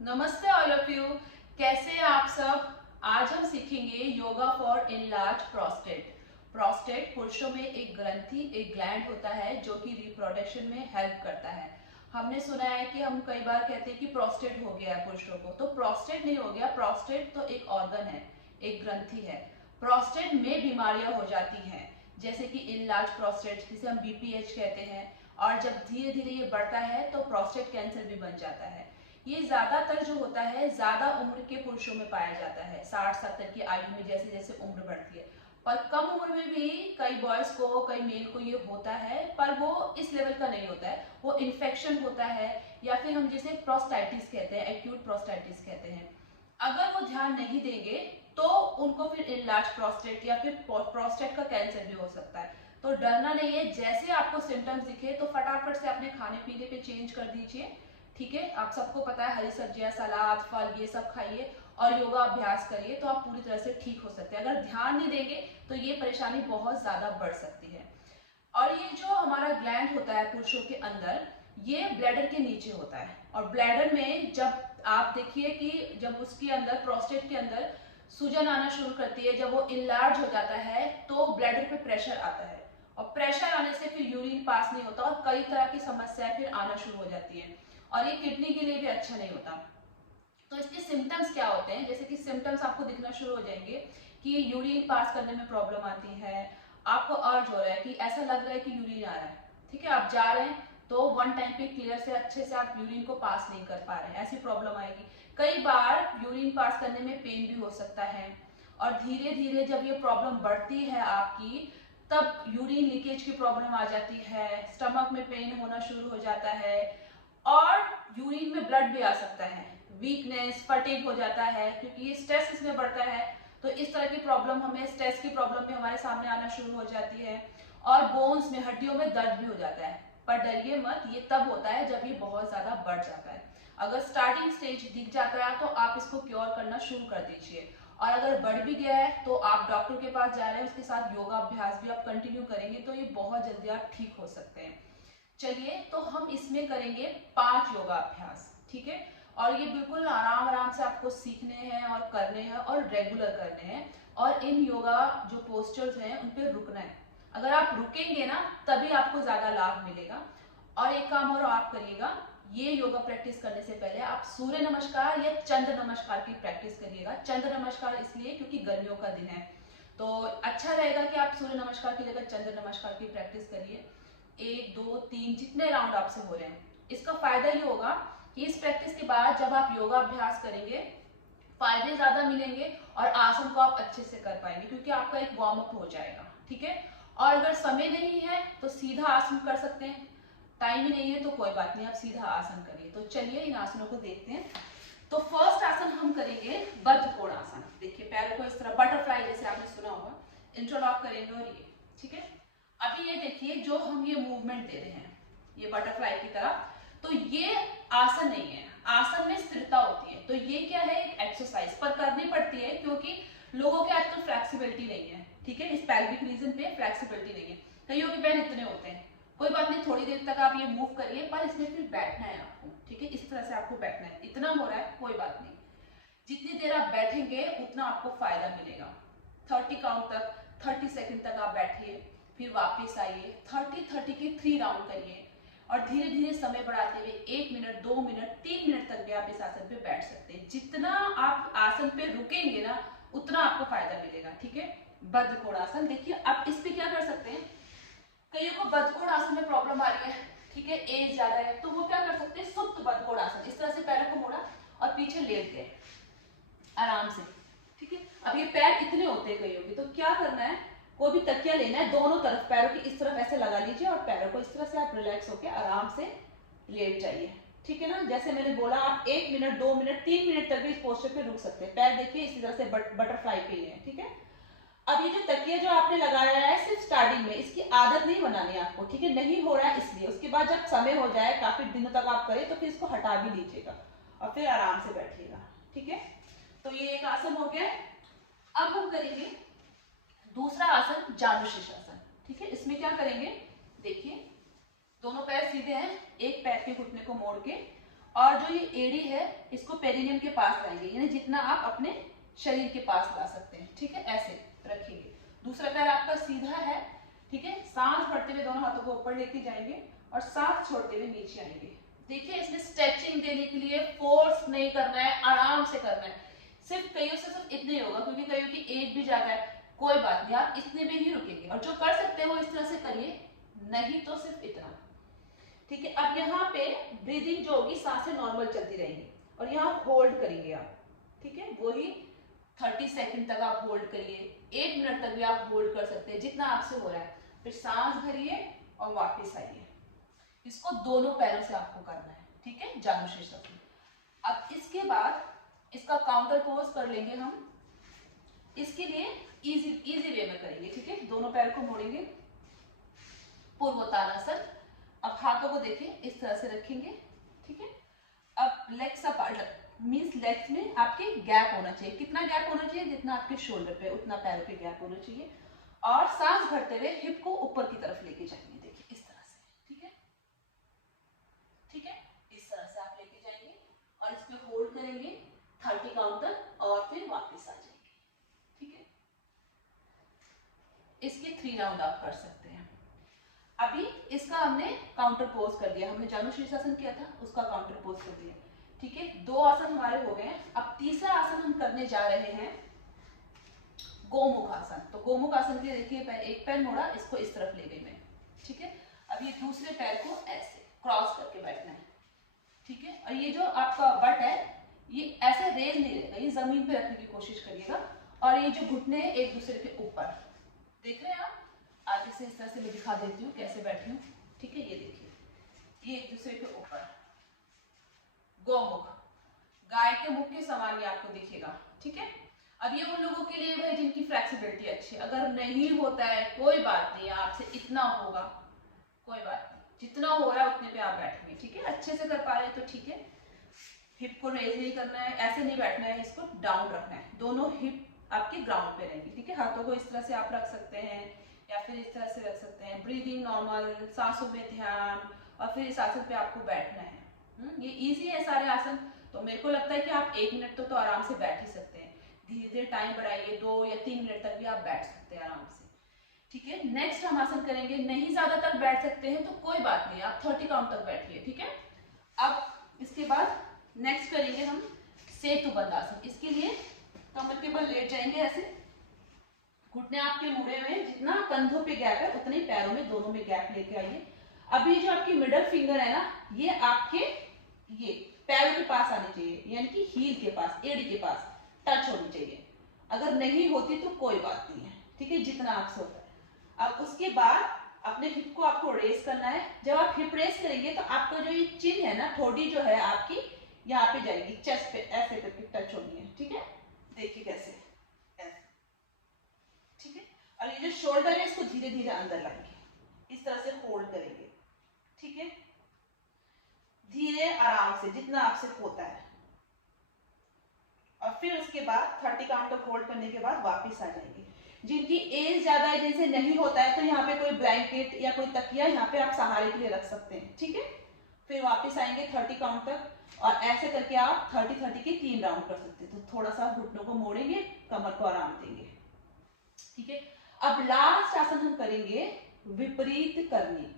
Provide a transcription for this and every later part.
नमस्ते all of you. कैसे हैं आप सब। आज हम सीखेंगे yoga for enlarge prostate. Prostate पुरुषों में एक ग्रंथि, एक ग्लैंड होता है जो कि रिप्रोडक्शन में हेल्प करता है। हमने सुना है कि हम कई बार कहते हैं कि प्रोस्टेट हो गया है पुरुषों को, तो प्रोस्टेट नहीं हो गया। प्रोस्टेट तो एक ऑर्गन है, एक ग्रंथि है। प्रोस्टेट में बीमारियां हो जाती हैं, जैसे कि इनलार्ज प्रोस्टेट, जिसे हम बीपीएच कहते हैं। और जब धीरे धीरे ये बढ़ता है तो प्रोस्टेट कैंसर भी बन जाता है। ये ज्यादातर जो होता है ज्यादा उम्र के पुरुषों में पाया जाता है, 60-70 की आयु में जैसे जैसे उम्र बढ़ती है। पर कम उम्र में भी कई बॉयज को, कई मेल को ये होता है, पर वो इस लेवल का नहीं होता है। वो इन्फेक्शन होता है, या फिर हम जिसे प्रोस्टाइटिस कहते हैं, एक्यूट प्रोस्टाइटिस कहते हैं। अगर वो ध्यान नहीं देंगे तो उनको फिर इनलार्ज प्रोस्टेट या फिर प्रोस्टेट का कैंसर भी हो सकता है। तो डरना नहीं है, जैसे आपको सिम्टम्स दिखे तो फटाफट से अपने खाने पीने पे चेंज कर दीजिए। ठीक है, आप सबको पता है हरी सब्जियां, सलाद, फल ये सब खाइए और योगा अभ्यास करिए तो आप पूरी तरह से ठीक हो सकते हैं। अगर ध्यान नहीं देंगे तो ये परेशानी बहुत ज्यादा बढ़ सकती है। और ये जो हमारा ग्लैंड होता है पुरुषों के अंदर, ये ब्लैडर के नीचे होता है। और ब्लैडर में जब आप देखिए कि जब उसके अंदर, प्रोस्टेट के अंदर सूजन आना शुरू करती है, जब वो इनलार्ज हो जाता है तो ब्लैडर पे प्रेशर आता है। और प्रेशर आने से फिर यूरिन पास नहीं होता और कई तरह की समस्याएं फिर आना शुरू हो जाती है। और ये किडनी के लिए भी अच्छा नहीं होता। तो इसके सिम्टम्स क्या होते हैं, जैसे कि सिम्टम्स आपको दिखना शुरू हो जाएंगे कि यूरिन पास करने में प्रॉब्लम आती है, आपको अर्ज हो रहा है कि ऐसा लग रहा है कि यूरिन आ रहा है। ठीक है, आप जा रहे हैं तो वन टाइम पे क्लियर से अच्छे से आप यूरिन को पास नहीं कर पा रहे हैं, ऐसी प्रॉब्लम आएगी। कई बार यूरिन पास करने में पेन भी हो सकता है। और धीरे धीरे जब ये प्रॉब्लम बढ़ती है आपकी, तब यूरिन लीकेज की प्रॉब्लम आ जाती है, स्टमक में पेन होना शुरू हो जाता है और यूरिन में ब्लड भी आ सकता है। वीकनेस, फटीग हो जाता है, क्योंकि ये स्ट्रेस इसमें बढ़ता है। तो इस तरह की प्रॉब्लम, हमें स्ट्रेस की प्रॉब्लम भी हमारे सामने आना शुरू हो जाती है। और बोन्स में, हड्डियों में दर्द भी हो जाता है। पर डरिए मत, ये तब होता है जब ये बहुत ज्यादा बढ़ जाता है। अगर स्टार्टिंग स्टेज दिख जाता है तो आप इसको क्योर करना शुरू कर दीजिए। और अगर बढ़ भी गया है तो आप डॉक्टर के पास जा रहे हैं, उसके साथ योगा अभ्यास भी आप कंटिन्यू करेंगे तो ये बहुत जल्दी आप ठीक हो सकते हैं। चलिए, तो हम इसमें करेंगे 5 योगा अभ्यास। ठीक है, और ये बिल्कुल आराम आराम से आपको सीखने हैं और करने हैं और रेगुलर करने हैं। और इन योगा जो पोस्चर्स हैं उन पे रुकना है। अगर आप रुकेंगे ना तभी आपको ज्यादा लाभ मिलेगा। और एक काम और आप करिएगा, ये योगा प्रैक्टिस करने से पहले आप सूर्य नमस्कार या चंद्र नमस्कार की प्रैक्टिस करिएगा। चंद्र नमस्कार इसलिए क्योंकि गर्मियों का दिन है, तो अच्छा रहेगा कि आप सूर्य नमस्कार की जगह चंद्र नमस्कार की प्रैक्टिस करिए। 1 2 3 जितने राउंड आपसे हो रहे हैं। इसका फायदा ये होगा कि इस प्रैक्टिस के बाद जब आप योगा अभ्यास करेंगे फायदे ज्यादा मिलेंगे और आसन को आप अच्छे से कर पाएंगे, क्योंकि आपका एक वार्म अप हो जाएगा। ठीक है, और अगर समय नहीं है तो सीधा आसन कर सकते हैं, टाइम ही नहीं है तो कोई बात नहीं, आप सीधा आसन करिए। तो चलिए इन आसनों को देखते हैं। तो फर्स्ट आसन हम करेंगे बद्ध कोणासन। देखिए पैरों को इस तरह बटरफ्लाई जैसे आपने सुना होगा, इंटरलॉक करेंगे। और ये ठीक है, अभी ये देखिए जो हम ये मूवमेंट दे रहे हैं ये बटरफ्लाई की तरह, तो ये आसन नहीं है। आसन में स्थिरता होती है, तो ये क्या है, एक एक्सरसाइज पर करनी पड़ती है क्योंकि लोगों के आजकल फ्लेक्सिबिलिटी नहीं है। ठीक है, इस पैल्विक रीजन पे फ्लेक्सिबिलिटी नहीं है, कईयों के पैर इतने होते हैं। कोई बात नहीं, थोड़ी देर तक आप ये मूव करिए, पर इसमें फिर बैठना है आपको। ठीक है, इस तरह से आपको बैठना है। इतना हो रहा है कोई बात नहीं, जितनी देर आप बैठेंगे उतना आपको फायदा मिलेगा। 30 काउंट तक, 30 सेकंड तक आप बैठिए, फिर वापस आइए, 30-30 के 3 राउंड करिए। और धीरे धीरे समय बढ़ाते हुए 1 मिनट, 2 मिनट, 3 मिनट तक भी आप इस आसन पे बैठ सकते हैं। जितना आप आसन पे रुकेंगे ना उतना आपको फायदा मिलेगा। ठीक है, बद्ध कोणासन। देखिए अब इस पे क्या कर सकते हैं, कईयों को बद्ध कोणासन में प्रॉब्लम आ रही है, ठीक है, एज ज्यादा है, तो वो क्या कर सकते हैं, सुप्त बद्ध कोणासन। इस तरह से पैरों को मोड़ा और पीछे लेट गए आराम से। ठीक है, अब ये पैर इतने होते हैं कईयों के, तो क्या करना है, कोई भी तकिया लेना है, दोनों तरफ पैरों की इस तरफ ऐसे लगा लीजिए और पैरों को इस तरह से आप रिलैक्स होकर आराम से लेट जाइए। ठीक है ना, जैसे मैंने बोला आप 1 मिनट, 2 मिनट, 3 मिनट तक भी इस पोस्चर पे रुक सकते हैं। पैर देखिए इसी तरह से बटरफ्लाई पे ही है। ठीक है, अब ये जो तकिया जो आपने लगाया है सिर्फ स्टार्टिंग में, इसकी आदत नहीं बनानी आपको। ठीक है, नहीं हो रहा है इसलिए, उसके बाद जब समय हो जाए, काफी दिनों तक आप करें, तो फिर इसको हटा भी लीजिएगा और फिर आराम से बैठिएगा। ठीक है, तो ये एक आसन हो गया। अब हम करेंगे दूसरा आसन, जानुशीर्षासन। ठीक है, इसमें क्या करेंगे, देखिए दोनों पैर सीधे हैं, एक पैर के घुटने को मोड़ के और जो ये एड़ी है इसको पेरिनियम के पास लाएंगे, यानी जितना आप अपने शरीर के पास ला सकते हैं, ठीक है, ऐसे रखेंगे। दूसरा पैर आपका सीधा है, ठीक है, सांस भरते हुए दोनों हाथों को ऊपर लेके जाएंगे और सांस छोड़ते हुए नीचे आएंगे। देखिए इसमें स्ट्रेचिंग देने के लिए फोर्स नहीं करना है, आराम से करना है। सिर्फ कईयों से सिर्फ इतने ही होगा, क्योंकि कईयों की एज भी ज्यादा है, कोई बात नहीं, आप इतने में ही रुकेंगे। और जो कर सकते हैं वो इस तरह से करिए, नहीं तो सिर्फ इतना, ठीक है। अब यहाँ पे ब्रीदिंग जो होगी, सांसें नॉर्मल चलती रहेंगी और यहाँ होल्ड करेंगे आप, ठीक है, वही 30 सेकंड तक आप होल्ड करिए, 1 मिनट तक भी आप होल्ड कर सकते हैं, जितना आपसे हो रहा है। फिर सांस भरिए और वापस आइए। इसको दोनों पैरों से आपको करना है, ठीक है, जानु शीर्षासन। अब इसके बाद इसका काउंटर पोज कर लेंगे हम। इसके लिए इजी वे में करेंगे, ठीक है, दोनों पैर को मोड़ेंगे, पूर्वोत्तानासन। अब हाथों को देखिए इस तरह से रखेंगे, ठीक है। अब लेग्स अपार्ट मींस लेग्स में आपके गैप होना चाहिए। कितना गैप होना चाहिए? जितना आपके शोल्डर पे उतना पैरों पे गैप होना चाहिए। और सांस भरते हुए हिप को ऊपर की तरफ लेके जाएंगे, देखिए इस तरह से, ठीक है, ठीक है, इस तरह से आप लेके जाएंगे और इस पे होल्ड करेंगे 30 काउंट तक और फिर वापस आ जाएंगे, ठीक है। इसके 3 राउंड आप कर सकते हैं। अभी इसका हमने काउंटर पोज कर दिया, हमने जानु शीर्षासन किया था उसका काउंटर पोज कर दिया, ठीक है। 2 आसन हमारे हो गए हैं। अब तीसरा आसन हम करने जा रहे हैं गोमुख आसन। तो गोमुख आसन के लिए देखिए एक पैर मोड़ा, इसको इस तरफ ले गई मैं, ठीक है। अब ये दूसरे पैर को ऐसे क्रॉस करके बैठना है, ठीक है। और ये जो आपका बट है ये ऐसे रेज नहीं रहेगा, ये जमीन पे रखने की कोशिश करिएगा। और ये जो घुटने हैं एक दूसरे के ऊपर, देख रहे हैं आप? आगे से इस तरह से मैं दिखा देती हूँ कैसे बैठी हूँ, ठीक है। ये देखिए, ये एक दूसरे के ऊपर, गोमुख, गाय के मुख के समान ये आपको दिखेगा, ठीक है। अब ये उन लोगों के लिए है जिनकी फ्लेक्सिबिलिटी अच्छी है। अगर नहीं होता है कोई बात नहीं, आपसे इतना होगा कोई बात नहीं, जितना हो रहा है उतने पे आप बैठेंगे, ठीक है। अच्छे से कर पा रहे हैं तो ठीक है। हिप को रेज नहीं करना है, ऐसे नहीं बैठना है, इसको डाउन रखना है, दोनों हिप आपके ग्राउंड पे रहेंगी, ठीक है। हाथों को इस तरह से आप रख सकते हैं या फिर इस तरह से रख सकते हैं। ब्रीदिंग नॉर्मल, सांसों पे ध्यान, और फिर इस आसन पे आपको बैठना है। ये इजी है सारे आसन, तो मेरे को लगता है कि आप 1 मिनट तो आराम से बैठ ही सकते हैं। धीरे धीरे टाइम बढ़ाइए, 2 या 3 मिनट तक भी आप बैठ सकते हैं आराम से, ठीक है। नेक्स्ट हम आसन करेंगे, नहीं ज्यादा तक बैठ सकते हैं तो कोई बात नहीं, आप 30 काउंट तक बैठिए, ठीक है। अब इसके बाद नेक्स्ट करेंगे हम सेतुबंध आसन। इसके लिए कमर के बल लेट जाएंगे ऐसे, घुटने आपके मुड़े हुए, जितना कंधों पे गैप है उतने पैरों में दोनों में गैप लेके आइए। अभी जो आपकी मिडल फिंगर है ना, ये आपके ये पैरों के पास आनी चाहिए, यानी कि हील के पास, एड़ी के पास टच होनी चाहिए। अगर नहीं होती तो कोई बात नहीं है, ठीक है, जितना आपसे होता है। अब उसके बाद अपने हिप को आपको रेस करना है। जब आप हिप रेस करेंगे तो आपका जो ये चिन है ना, ठोडी जो है आपकी यहाँ पे जाएगी, चेस्ट पे ऐसे करके टच होनी है, ठीक है। देखिए कैसे, ऐसे, ठीक है। और ये जो शोल्डर है इसको धीरे धीरे अंदर लाएंगे, इस तरह से होल्ड करेंगे, ठीक है, धीरे आराम से जितना आपसे होता है। और फिर उसके बाद 30 काउंट तक होल्ड करने के बाद वापस आ जाएंगे। जिनकी एज ज्यादा है, जिनसे नहीं होता है, तो यहाँ पे कोई ब्लैंकेट या कोई तकिया यहाँ पे आप सहारे के लिए रख सकते हैं, ठीक है। फिर वापस आएंगे 30 काउंट तक, और ऐसे करके आप 30-30 के 3 राउंड कर सकते हैं। तो थोड़ा सा घुटनों को मोड़ेंगे, कमर को आराम देंगे, ठीक है। अब लास्ट आसन हम करेंगे विपरीत करनी।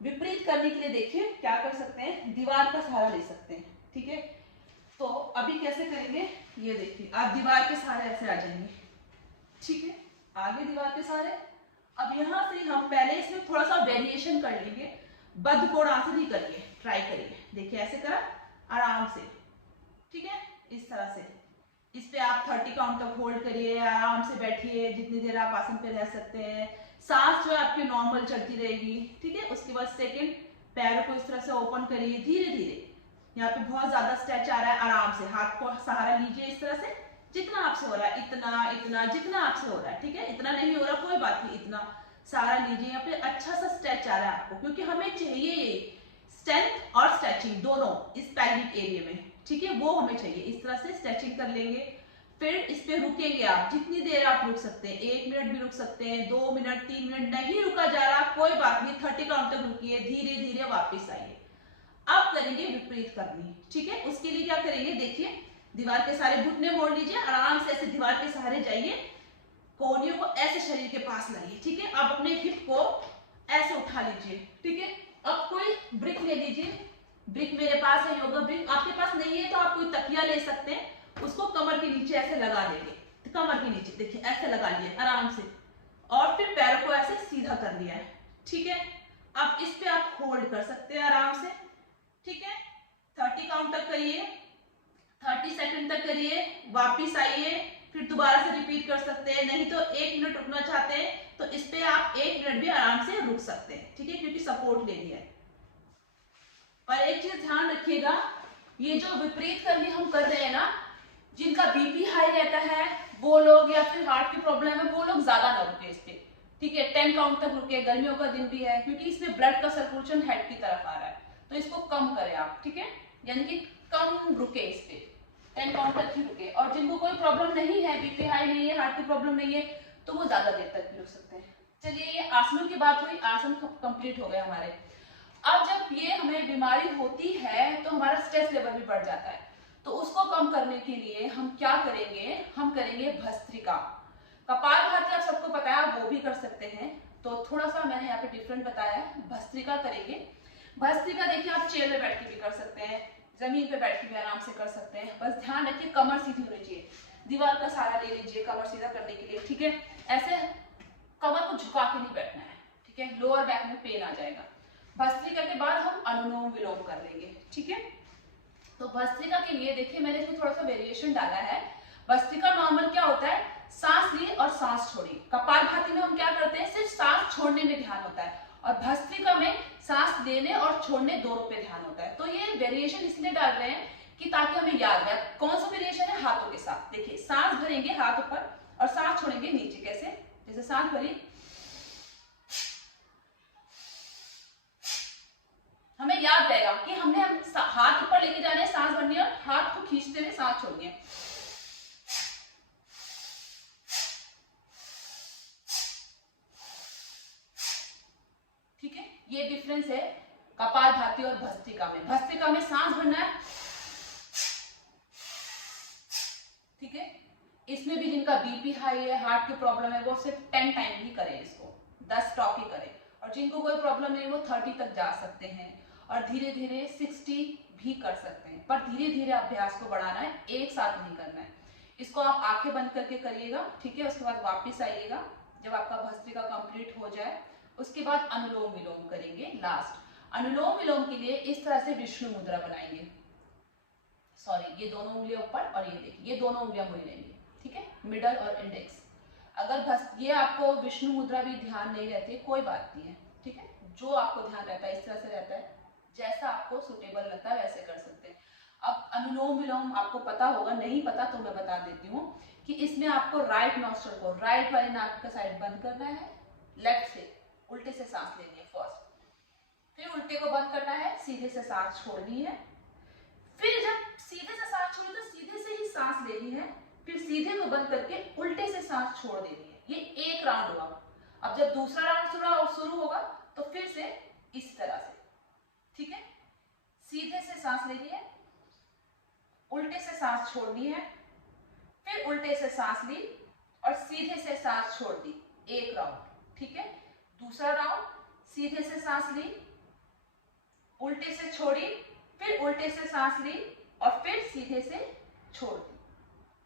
विपरीत करने के लिए देखिए क्या कर सकते हैं, दीवार का सहारा ले सकते हैं, ठीक है। तो अभी कैसे करेंगे, ये देखिए, आप दीवार के सहारे ऐसे आ जाएंगे, ठीक है, आगे दीवार के सहारे। अब यहाँ से हम पहले इसमें थोड़ा सा वेरिएशन कर लेंगे, बद्ध कोणासन ही करिए, ट्राई करिए, देखिए ऐसे करा आराम से, ठीक है, इस तरह से। इस पे आप 30 काउंट तक होल्ड करिए, आराम से बैठिए, जितनी देर आप आसन पे रह सकते हैं। सांस जो है आपकी नॉर्मल चलती रहेगी, ठीक है। उसके बाद सेकंड, पैरों को इस तरह से ओपन करिए धीरे धीरे। यहाँ पे बहुत ज्यादा स्ट्रेच आ रहा है, आराम से हाथ को सहारा लीजिए इस तरह से, जितना आपसे हो रहा है, इतना इतना जितना आपसे हो रहा है, ठीक है। इतना नहीं हो रहा कोई बात नहीं, इतना सहारा लीजिए। यहाँ पे अच्छा सा स्ट्रेच आ रहा है आपको, क्योंकि हमें चाहिए स्ट्रेंथ और स्ट्रेचिंग दोनों इस पैल्विक एरिया में, ठीक है, वो हमें चाहिए। इस तरह से स्ट्रेचिंग कर लेंगे, फिर इस पे रुकेंगे आप, जितनी देर आप रुक सकते हैं, 1 मिनट भी रुक सकते हैं, 2 मिनट, 3 मिनट, नहीं रुका जा रहा कोई बात नहीं, 30 काउंट तक रुकिए, धीरे धीरे वापस आइए। अब करेंगे विपरीत करनी, ठीक है। उसके लिए क्या करेंगे, देखिए दीवार के सहारे घुटने मोड़ लीजिए, आराम से ऐसे दीवार के सहारे जाइए, कोहनियों को ऐसे शरीर के पास लाइए, ठीक है। अब अपने हिप को ऐसे उठा लीजिए, ठीक है। अब कोई ब्रिक ले लीजिए, ब्रिक मेरे पास है, योगा ब्रिक। आपके पास नहीं है तो आप कोई तकिया ले सकते हैं, उसको कमर के नीचे ऐसे लगा देंगे, कमर के नीचे देखिए ऐसे लगा लिए आराम से, और फिर पैरों को ऐसे सीधा कर लिया है, ठीक है। अब इस पे आप होल्ड कर सकते हैं आराम से, ठीक है। 30 काउंट तक करिए, 30 सेकंड तक करिए, वापिस आइए, फिर दोबारा से रिपीट कर सकते हैं। नहीं तो 1 मिनट रुकना चाहते हैं तो इस पे आप 1 मिनट भी आराम से रुक सकते हैं, ठीक है, क्योंकि सपोर्ट ले लिया है। और एक चीज ध्यान रखिएगा, ये जो विपरीत करनी हम कर रहे हैं ना, जिनका बीपी हाई रहता है वो लोग, या फिर हार्ट की प्रॉब्लम है वो लोग, ज्यादा ना रुके इस पे, ठीक है। 10 काउंट तक रुके, गर्मियों का दिन भी है, क्योंकि इसमें ब्लड का सर्कुलेशन हेड की तरफ आ रहा है, तो इसको कम करें आप, ठीक है, यानी कि कम रुके इस पे, 10 काउंट तक ही रुके। और जिनको कोई प्रॉब्लम नहीं है, बीपी हाई नहीं है, हार्ट की प्रॉब्लम नहीं है, तो वो ज्यादा देर तक भी रुक सकते हैं। चलिए, ये आसनों की बात हुई, आसन कंप्लीट हो गए हमारे। अब जब ये हमें बीमारी होती है तो हमारा स्ट्रेस लेवल भी बढ़ जाता है, तो उसको कम करने के लिए हम क्या करेंगे, हम करेंगे भस्त्रिका। कपालभाति आप सबको पता है, आप वो भी कर सकते हैं, तो थोड़ा सा मैंने यहाँ पे डिफरेंट बताया है। भस्त्रिका करेंगे। भस्त्रिका देखिए आप चेयर में बैठ के भी कर सकते हैं, जमीन पे बैठ के भी आराम से कर सकते हैं। बस ध्यान रखिए कमर सीधी होनी चाहिए, दीवार का सहारा ले लीजिए कमर सीधा करने के लिए, ठीक है। ऐसे कमर को झुका के नहीं बैठना है, ठीक है, लोअर बैक में पेन आ जाएगा। भस्त्रिका के बाद हम अनुलोम विलोम कर लेंगे, ठीक है। तो भस्त्रिका के लिए देखिए मैंने इसमें थोड़ा सा वेरिएशन डाला है। भस्त्रिका नॉर्मल क्या होता है, सांस लिए और सांस छोड़िए। कपालभाति में हम क्या करते हैं, सिर्फ सांस छोड़ने में ध्यान होता है, और भस्त्रिका में सांस लेने और छोड़ने दोनों पे ध्यान होता है। तो ये वेरिएशन इसलिए डाल रहे हैं कि ताकि हमें याद रहे। कौन सा वेरिएशन है, हाथों के साथ। देखिए सांस भरेंगे हाथ ऊपर और सांस छोड़ेंगे नीचे, कैसे, जैसे सांस भरी, हमें याद रहेगा कि हमने हाथ ऊपर लेके जाने, सांस भरनी है और हाथ को खींचते हुए सांस छोड़नी है। ठीक है, ये डिफरेंस है कपालभाति और भस्त्रिका में। भस्त्रिका में सांस भरना है, ठीक है। इसमें भी जिनका बीपी हाई है, हार्ट की प्रॉब्लम है, वो सिर्फ 10 टाइम ही करें इसको, 10 स्टॉप ही करें। और जिनको कोई प्रॉब्लम नहीं, वो 30 तक जा सकते हैं, और धीरे धीरे 60 भी कर सकते हैं। पर धीरे धीरे अभ्यास को बढ़ाना है, एक साथ नहीं करना है। इसको आप आंखें बंद करके करिएगा, ठीक है। उसके बाद वापस आइएगा जब आपका भस्त्रिका कंप्लीट हो जाए। उसके बाद अनुलोम विलोम करेंगे लास्ट। अनुलोम विलोम के लिए इस तरह से विष्णु मुद्रा बनाएंगे। सॉरी, ये दोनों उंगलियां ऊपर, और ये देखिए ये दोनों उंगलियां मुड़ी रहेंगी, ठीक है, मिडल और इंडेक्स। अगर ये आपको विष्णु मुद्रा भी ध्यान नहीं रहती, कोई बात नहीं है, ठीक है। जो आपको ध्यान रहता है इस तरह से रहता है, जैसा आपको सुटेबल लगता है वैसे कर सकते हैं। अब अनुलोम विलोम आपको पता होगा, नहीं पता तो मैं बता देती हूँ कि इसमें आपको राइट नॉस्ट्रल को, राइट वाली नाक का साइड बंद करना है, लेफ्ट से उल्टे से सांस लेनी है फर्स्ट, फिर उल्टे को बंद करना है, सीधे से सांस छोड़नी है, फिर जब सीधे से सांस छोड़ी तो सीधे से ही सांस लेनी है, फिर सीधे को बंद करके उल्टे से सांस छोड़ देनी है। ये एक राउंड हुआ। अब जब दूसरा राउंड शुरू होगा तो फिर से इस तरह से, ठीक है, सीधे से सांस लेनी है, उल्टे से सांस छोड़नी है, फिर उल्टे से सांस ली और सीधे से सांस छोड़ दी, एक राउंड, ठीक है। दूसरा राउंड, सीधे से सांस ली, उल्टे से छोड़ी, फिर उल्टे से सांस ली और फिर सीधे से छोड़ दी,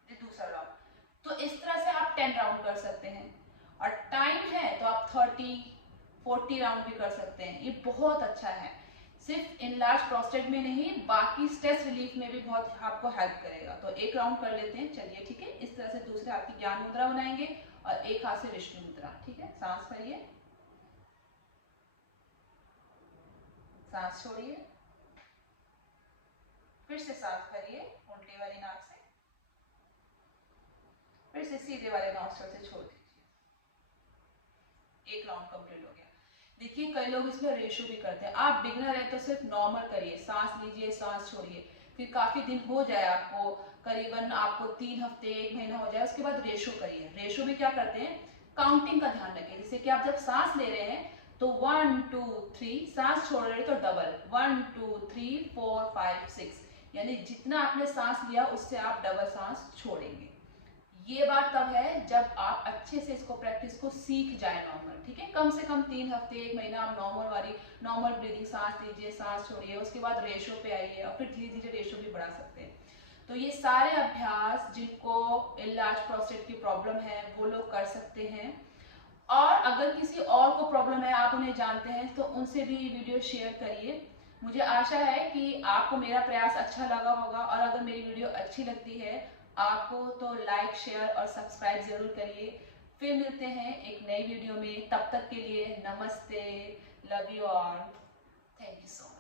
ये दूसरा राउंड। तो इस तरह से आप 10 राउंड कर सकते हैं, और टाइम है तो आप 30-40 राउंड भी कर सकते हैं। ये बहुत अच्छा है, सिर्फ इनलार्ज प्रोस्टेट में नहीं, बाकी स्ट्रेस रिलीफ में भी बहुत आपको हेल्प करेगा। तो एक राउंड कर लेते हैं, चलिए, ठीक है। इस तरह से दूसरे हाथ की ज्ञान मुद्रा बनाएंगे और एक हाथ से विष्णु मुद्रा, ठीक है। सांस भरिए, सांस छोड़िए, फिर से सांस भरिए उल्टी वाली नाक से, फिर से सीधे वाले नॉस्ट्रल से छोड़ दीजिए। एक राउंड कंप्लीट हो गया। देखिए कई लोग इसमें रेशो भी करते हैं। आप बिगनर है तो सिर्फ नॉर्मल करिए, सांस लीजिए, सांस छोड़िए, फिर काफी दिन हो जाए आपको, करीबन आपको 3 हफ्ते 1 महीना हो जाए, उसके बाद रेशो करिए। रेशो में क्या करते हैं, काउंटिंग का ध्यान रखें। जैसे कि आप जब सांस ले रहे हैं तो 1 2 3 सांस छोड़ रहे तो डबल 1 2 3 4 5 6, यानी जितना आपने सांस लिया उससे आप डबल सांस छोड़ेंगे। ये बात तब है जब आप अच्छे से इसको प्रैक्टिस को सीख जाए नॉर्मल, ठीक है। कम से कम 3 हफ्ते 1 महीना आप नॉर्मल ब्रीदिंग सांस लीजिए, सांस छोड़िए, उसके बाद रेशो पे आइए और फिर धीरे धीरे रेशो भी बढ़ा सकते हैं। तो ये सारे अभ्यास जिनको इलाज प्रोस्टेट की प्रॉब्लम है वो लोग कर सकते हैं। और अगर किसी और को प्रॉब्लम है, आप उन्हें जानते हैं, तो उनसे भी वीडियो शेयर करिए। मुझे आशा है कि आपको मेरा प्रयास अच्छा लगा होगा, और अगर मेरी वीडियो अच्छी लगती है आपको तो लाइक शेयर और सब्सक्राइब जरूर करिए। फिर मिलते हैं एक नई वीडियो में, तब तक के लिए नमस्ते, love you all, thank you so much.